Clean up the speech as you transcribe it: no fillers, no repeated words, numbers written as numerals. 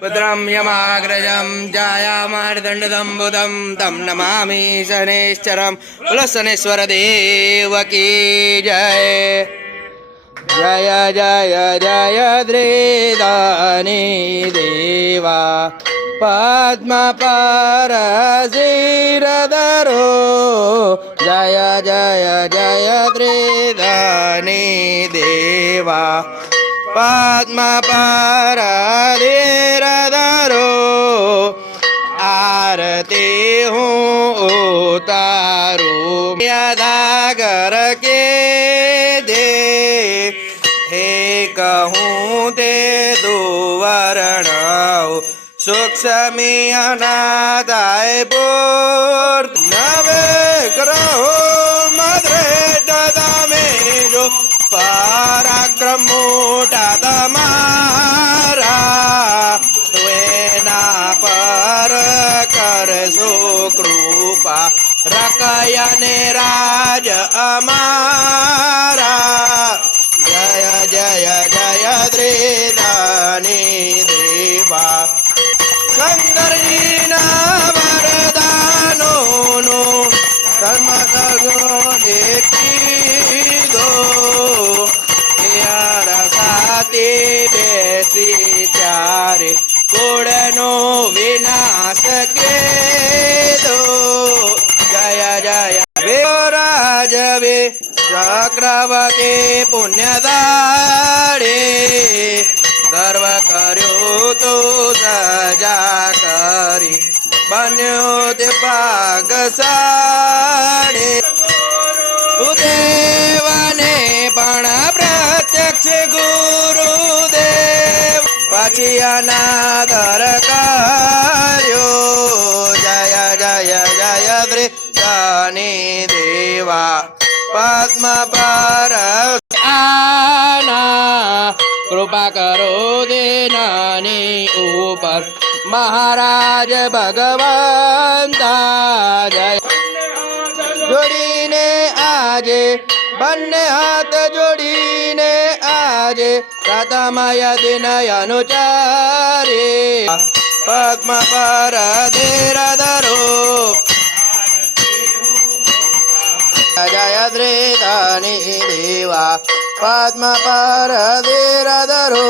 पुत्रं यमाग्रजं जायामार्दण्डदं बुधं तं नमामि शनैश्चरं बोलो शनैश्वर देव की जय। जय जय जय द्रिदानी देवा पद्मपरशिरधरो जय जय जय द्रिदानी देवा पद्मपरशिरधरो आरती हूँ उतारूं यदागर के दे हे कहूँ ते दुवर्ण सूक्ष्मी अनादाय बोर नवे ग्रहो मद्रे दमे जो पराक्रम मोटा तमारा त्वेना पर कर सो कृपा रकयने राज अमारा जय जय जय द्रिदानी देवा शंकर जी ना वरदानो नो कर्म देखी दो यार साथी बेसी चारे कोड़नो विनाश के दो जय जय वे राज वे चक्रवर्ती पुण्यदारे गर्व कर्यो तो सजा करी बन्यो ते भागसाड़े देवने पण प्रत्यक्ष गुरुदेव પછી અનાદર કર્યો જય જય જય દ્રિદાની દેવા પદ્મ પર આના કૃપા કરો દેનાની ઉપર મહારાજ ભગવંતા જય જોડીને આજે બંને હાથ જોડીને આજે પ્રથમય દિન અનુચારે પદ્મ પર ધીરધરો જય દ્રિદાની દેવા પદ્મ પર ધીરધરો